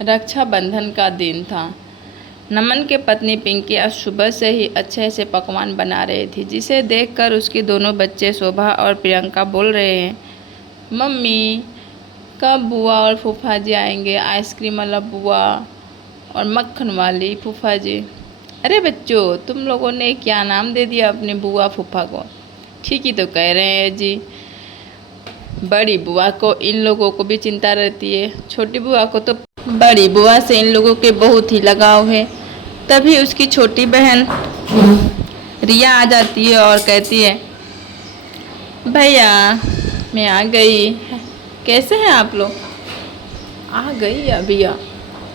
रक्षाबंधन का दिन था। नमन की पत्नी पिंकी आज सुबह से ही अच्छे से पकवान बना रही थी, जिसे देखकर उसके दोनों बच्चे शोभा और प्रियंका बोल रहे हैं, मम्मी कब बुआ और फूफा जी आएंगे? आइसक्रीम वाला बुआ और मक्खन वाली फूफा जी। अरे बच्चों, तुम लोगों ने क्या नाम दे दिया अपने बुआ फूफा को? ठीक ही तो कह रहे हैं जी। बड़ी बुआ को इन लोगों को भी चिंता रहती है, छोटी बुआ को तो बड़ी बुआ से इन लोगों के बहुत ही लगाव है। तभी उसकी छोटी बहन रिया आ जाती है और कहती है, भैया मैं आ गई। कैसे हैं आप लोग? आ गई या भैया?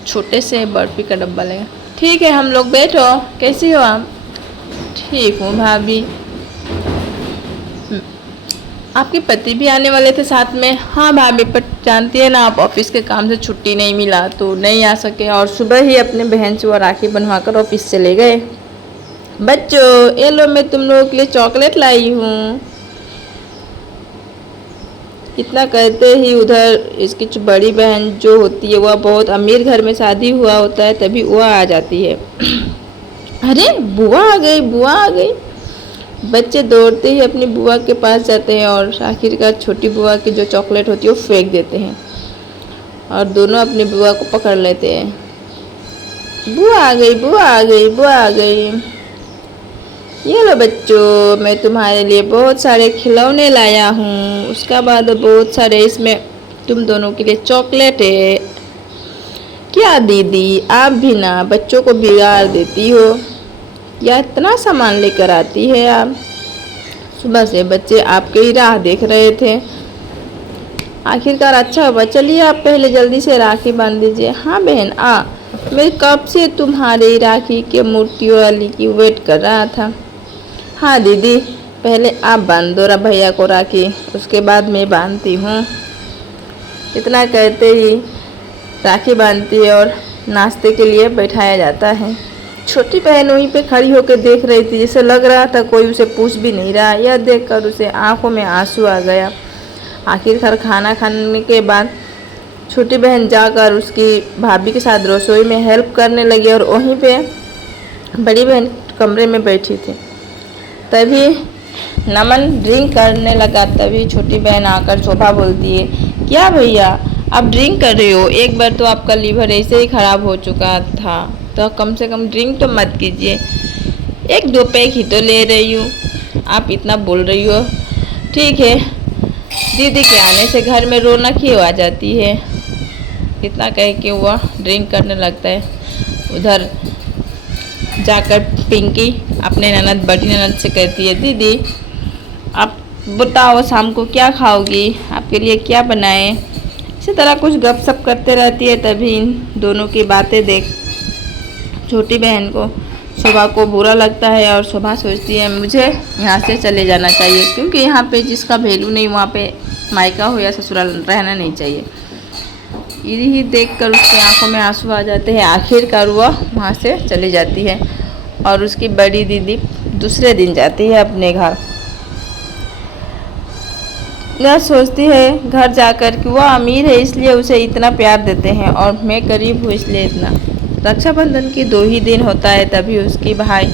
छोटे से बर्फी का डब्बा लेगा। ठीक है हम लोग, बैठो। कैसी हो आप? ठीक हूँ भाभी। आपके पति भी आने वाले थे साथ में? हाँ भाभी, पर जानती है ना आप, ऑफिस के काम से छुट्टी नहीं मिला तो नहीं आ सके और सुबह ही अपने बहन से वो राखी बनवाकर ऑफिस चले गए। बच्चों ये लो, मैं तुम लोगों के लिए चॉकलेट लाई हूँ। इतना कहते ही उधर इसकी जो बड़ी बहन जो होती है वह बहुत अमीर घर में शादी हुआ होता है, तभी वह आ जाती है। अरे बुआ आ गई, बुआ आ गई। बच्चे दौड़ते ही अपनी बुआ के पास जाते हैं और आखिरकार छोटी बुआ की जो चॉकलेट होती है वो फेंक देते हैं और दोनों अपनी बुआ को पकड़ लेते हैं। बुआ आ गई, बुआ आ गई, बुआ आ गई। ये लो बच्चों, मैं तुम्हारे लिए बहुत सारे खिलौने लाया हूँ। उसका बाद बहुत सारे इसमें तुम दोनों के लिए चॉकलेट है। क्या दीदी, आप भी ना बच्चों को बिगाड़ देती हो, या इतना सामान लेकर आती है आप? सुबह से बच्चे आपके ही राह देख रहे थे। आखिरकार अच्छा हुआ, चलिए आप पहले जल्दी से राखी बांध दीजिए। हाँ बहन आ, मैं कब से तुम्हारी राखी के मूर्ति वाली की वेट कर रहा था। हाँ दीदी, पहले आप बांध दो भैया को राखी, उसके बाद मैं बांधती हूँ। इतना कहते ही राखी बांधती है और नाश्ते के लिए बैठाया जाता है। छोटी बहन वहीं पे खड़ी होकर देख रही थी, जैसे लग रहा था कोई उसे पूछ भी नहीं रहा। यह देखकर उसे आंखों में आंसू आ गया। आखिरकार खाना खाने के बाद छोटी बहन जाकर उसकी भाभी के साथ रसोई में हेल्प करने लगी और वहीं पे बड़ी बहन कमरे में बैठी थी। तभी नमन ड्रिंक करने लगा। तभी छोटी बहन आकर शोभा बोलती है, क्या भैया आप ड्रिंक कर रहे हो? एक बार तो आपका लीवर ऐसे ही खराब हो चुका था, तो कम से कम ड्रिंक तो मत कीजिए। एक दो पैक ही तो ले रही हूँ, आप इतना बोल रही हो। ठीक है, दीदी के आने से घर में रौनक ही आ जाती है। इतना कह के वह ड्रिंक करने लगता है। उधर जाकर पिंकी अपने ननद, बड़ी ननद से कहती है, दीदी आप बताओ शाम को क्या खाओगी, आपके लिए क्या बनाएं? इसी तरह कुछ गपशप करते रहती है। तभी इन दोनों की बातें देख छोटी बहन को, शोभा को बुरा लगता है और शोभा सोचती है मुझे यहाँ से चले जाना चाहिए, क्योंकि यहाँ पे जिसका वैल्यू नहीं वहाँ पे मायका हो या ससुराल रहना नहीं चाहिए। यही देखकर उसकी आंखों में आंसू आ जाते हैं। आखिरकार वह वहाँ से चली जाती है और उसकी बड़ी दीदी दूसरे दिन जाती है अपने घर। वह सोचती है घर जाकर कि वह अमीर है इसलिए उसे इतना प्यार देते हैं और मैं गरीब हूँ इसलिए इतना। रक्षाबंधन की 2 ही दिन होता है, तभी उसकी भाई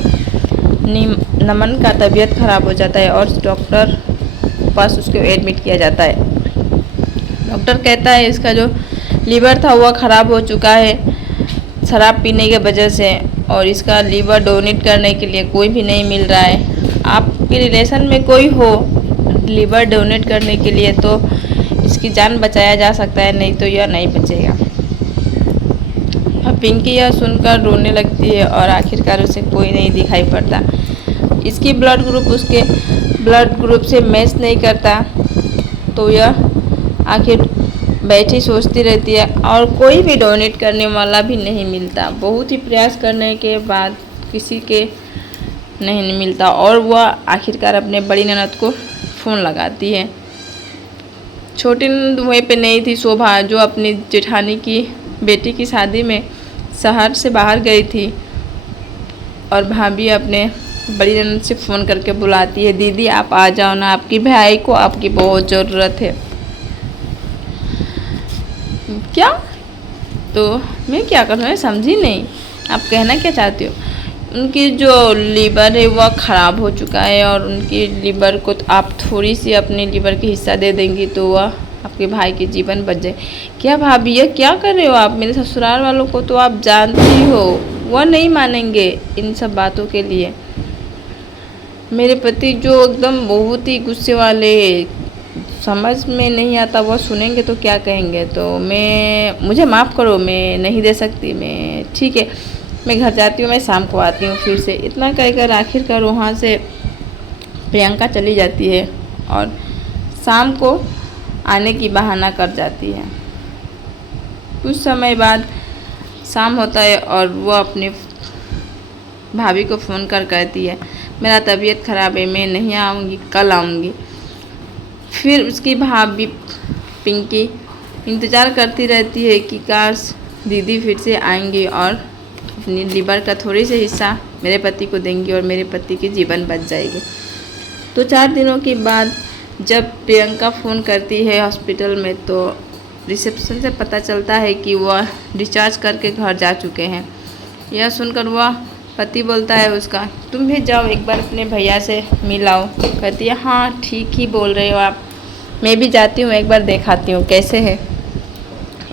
नमन का तबीयत खराब हो जाता है और डॉक्टर के पास उसको एडमिट किया जाता है। डॉक्टर कहता है इसका जो लीवर था वह खराब हो चुका है शराब पीने की वजह से, और इसका लीवर डोनेट करने के लिए कोई भी नहीं मिल रहा है। आपके रिलेशन में कोई हो लीवर डोनेट करने के लिए तो इसकी जान बचाया जा सकता है, नहीं तो यह नहीं बचेगा। अब पिंकी यह सुनकर रोने लगती है और आखिरकार उसे कोई नहीं दिखाई पड़ता। इसकी ब्लड ग्रुप उसके ब्लड ग्रुप से मैच नहीं करता, तो यह आखिर बैठी सोचती रहती है और कोई भी डोनेट करने वाला भी नहीं मिलता। बहुत ही प्रयास करने के बाद किसी के नहीं मिलता और वह आखिरकार अपने बड़ी ननद को फ़ोन लगाती है। छोटी ननद वहीं पे नहीं थी, शोभा, जो अपनी जेठानी की बेटी की शादी में शहर से बाहर गई थी, और भाभी अपने बड़ी ननद से फ़ोन करके बुलाती है, दीदी आप आ जाओ ना, आपकी भाई को आपकी बहुत ज़रूरत है। क्या तो मैं क्या करूँ, मैं समझी नहीं आप कहना क्या चाहती हो। उनकी जो लीवर है वह ख़राब हो चुका है और उनकी लीवर को तो आप थोड़ी सी अपने लीवर की हिस्सा दे देंगी तो वह आपके भाई के जीवन बच जाए। क्या भाभी ये क्या कर रहे हो आप, मेरे ससुराल वालों को तो आप जानती हो, वह नहीं मानेंगे इन सब बातों के लिए। मेरे पति जो एकदम बहुत ही गुस्से वाले, समझ में नहीं आता, वह सुनेंगे तो क्या कहेंगे। तो मुझे माफ़ करो, मैं नहीं दे सकती, मैं ठीक है मैं घर जाती हूँ, मैं शाम को आती हूँ फिर से। इतना कहकर आखिरकार वहाँ से प्रियंका चली जाती है और शाम को आने की बहाना कर जाती है। कुछ समय बाद शाम होता है और वह अपनी भाभी को फ़ोन कर कहती है मेरा तबीयत ख़राब है, मैं नहीं आऊँगी, कल आऊँगी। फिर उसकी भाभी पिंकी इंतज़ार करती रहती है कि काश दीदी फिर से आएंगी और अपनी लीवर का थोड़ी सी हिस्सा मेरे पति को देंगी और मेरे पति की जीवन बच जाएगी। तो 4 दिनों के बाद जब प्रियंका फ़ोन करती है हॉस्पिटल में तो रिसेप्शन से पता चलता है कि वह डिस्चार्ज करके घर जा चुके हैं। यह सुनकर वह पति बोलता है उसका तुम भी जाओ एक बार अपने भैया से मिलाओ। कहती है हाँ ठीक ही बोल रहे हो आप, मैं भी जाती हूँ एक बार दिखाती हूँ कैसे है।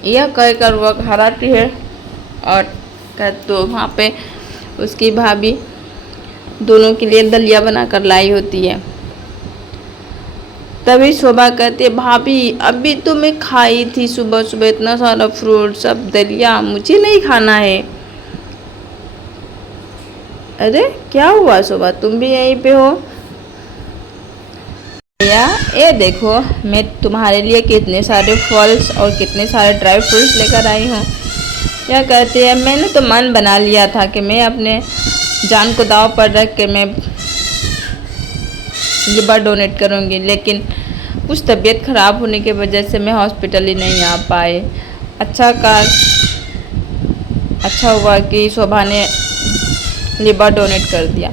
यह कहकर वह घर आती है और तो वहाँ पे उसकी भाभी दोनों के लिए दलिया बना कर लाई होती है। तभी शोभा कहती है भाभी अभी तो मैं खाई थी सुबह सुबह इतना सारा फ्रूट सब दलिया, मुझे नहीं खाना है। अरे क्या हुआ शोभा, तुम भी यहीं पे हो? या ये देखो मैं तुम्हारे लिए कितने सारे फल्स और कितने सारे ड्राई फ्रूट्स लेकर आई हूँ। यह कहती है मैंने तो मन बना लिया था कि मैं अपने जान को दांव पर रख के मैं लिवर डोनेट करूँगी, लेकिन कुछ तबीयत ख़राब होने की वजह से मैं हॉस्पिटल ही नहीं आ पाए। अच्छा हुआ कि शोभा ने लिवर डोनेट कर दिया।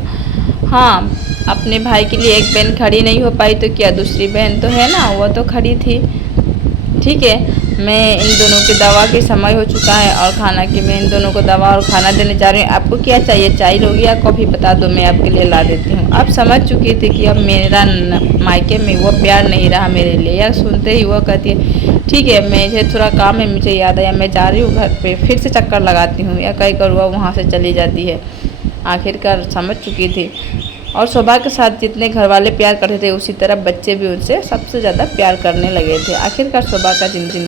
हाँ अपने भाई के लिए एक बहन खड़ी नहीं हो पाई तो क्या दूसरी बहन तो है ना, वह तो खड़ी थी। ठीक है मैं इन दोनों की दवा के समय हो चुका है और खाना की मैं इन दोनों को दवा और खाना देने जा रही हूँ। आपको क्या चाहिए, चाय लोगी या कॉफ़ी बता दो, मैं आपके लिए ला देती हूँ। आप समझ चुकी थी कि अब मेरा मायके में वो प्यार नहीं रहा मेरे लिए। यह सुनते ही वह कहती है ठीक है मुझे थोड़ा काम है, मुझे याद आया मैं जा रही हूँ घर पे, फिर से चक्कर लगाती हूँ। यह कह कर वह वहाँ से चली जाती है। आखिरकार समझ चुकी थी और शोभा के साथ जितने घर वाले प्यार करते थे उसी तरह बच्चे भी उनसे सबसे ज़्यादा प्यार करने लगे थे। आखिरकार शोभा का जिंदगी